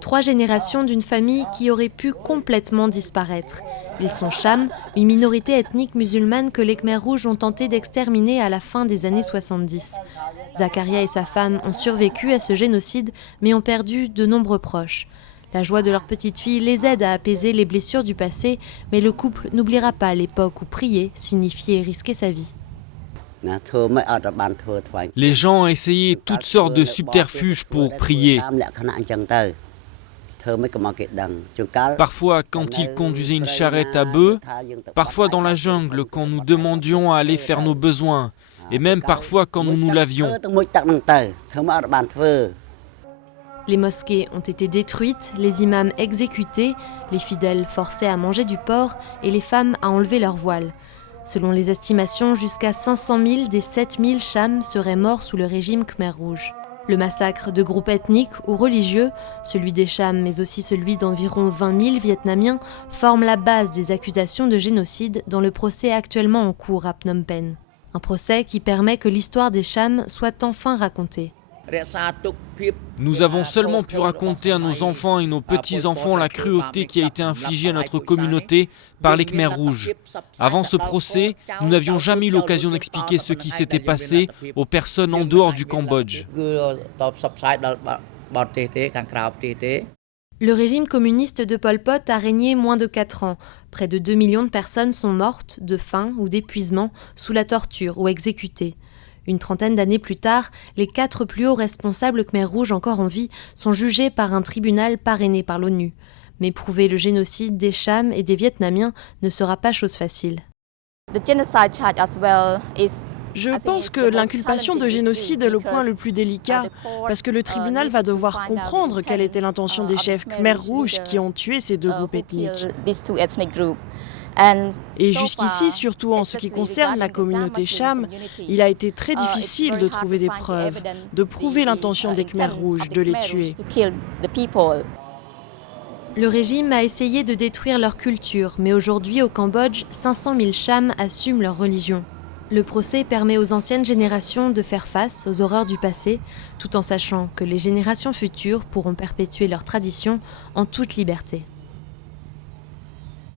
Trois générations d'une famille qui aurait pu complètement disparaître. Ils sont Cham, une minorité ethnique musulmane que les Khmers rouges ont tenté d'exterminer à la fin des années 70. Zakaria et sa femme ont survécu à ce génocide, mais ont perdu de nombreux proches. La joie de leur petite fille les aide à apaiser les blessures du passé, mais le couple n'oubliera pas l'époque où prier signifiait risquer sa vie. Les gens ont essayé toutes sortes de subterfuges pour prier. Parfois quand ils conduisaient une charrette à bœufs, parfois dans la jungle quand nous demandions à aller faire nos besoins, et même parfois quand nous nous lavions. Les mosquées ont été détruites, les imams exécutés, les fidèles forcés à manger du porc et les femmes à enlever leur voile. Selon les estimations, jusqu'à 500 000 des 7 000 Cham seraient morts sous le régime Khmer rouge. Le massacre de groupes ethniques ou religieux, celui des Cham mais aussi celui d'environ 20 000 Vietnamiens, forment la base des accusations de génocide dans le procès actuellement en cours à Phnom Penh. Un procès qui permet que l'histoire des Cham soit enfin racontée. Nous avons seulement pu raconter à nos enfants et nos petits-enfants la cruauté qui a été infligée à notre communauté par les Khmers rouges. Avant ce procès, nous n'avions jamais eu l'occasion d'expliquer ce qui s'était passé aux personnes en dehors du Cambodge. Le régime communiste de Pol Pot a régné moins de 4 ans. Près de 2 millions de personnes sont mortes de faim ou d'épuisement, sous la torture ou exécutées. Une trentaine d'années plus tard, les 4 plus hauts responsables Khmers rouges encore en vie sont jugés par un tribunal parrainé par l'ONU. Mais prouver le génocide des Cham et des Vietnamiens ne sera pas chose facile. Je pense que l'inculpation de génocide est le point le plus délicat, parce que le tribunal va devoir comprendre quelle était l'intention des chefs Khmers rouges qui ont tué ces deux groupes ethniques. Et jusqu'ici, surtout en ce qui concerne la communauté Cham, il a été très difficile de trouver des preuves, de prouver l'intention des Khmers rouges de les tuer. Le régime a essayé de détruire leur culture, mais aujourd'hui au Cambodge, 500 000 Cham assument leur religion. Le procès permet aux anciennes générations de faire face aux horreurs du passé, tout en sachant que les générations futures pourront perpétuer leurs traditions en toute liberté.